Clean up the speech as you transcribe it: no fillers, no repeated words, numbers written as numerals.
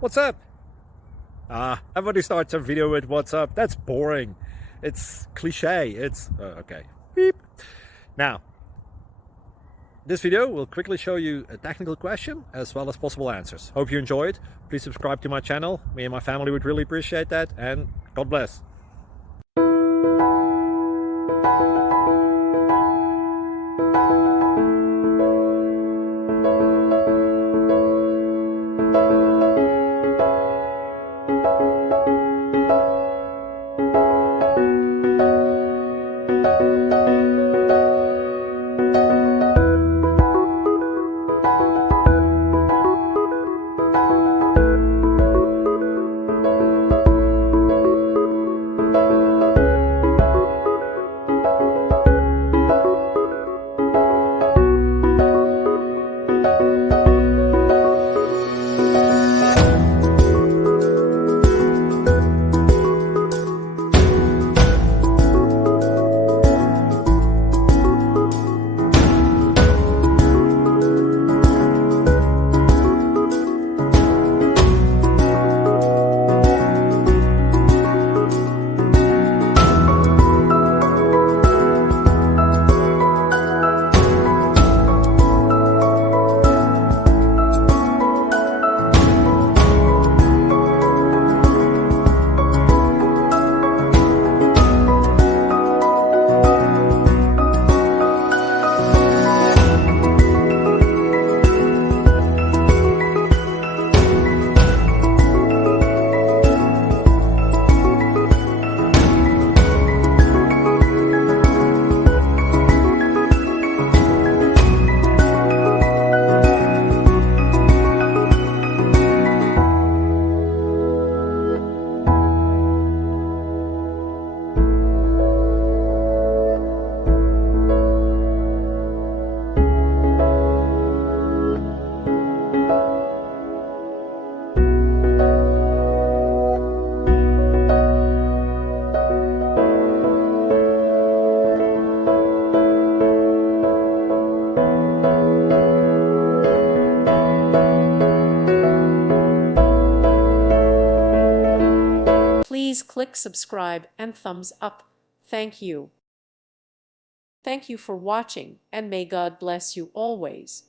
What's up? Everybody starts a video with what's up. That's boring. It's cliche. It's okay. Beep. Now, this video will quickly show you a technical question as well as possible answers. Hope you enjoyed. Please subscribe to my channel. Me and my family would really appreciate that, and God bless. Please click subscribe and thumbs up. Thank you. Thank you for watching, and may God bless you always.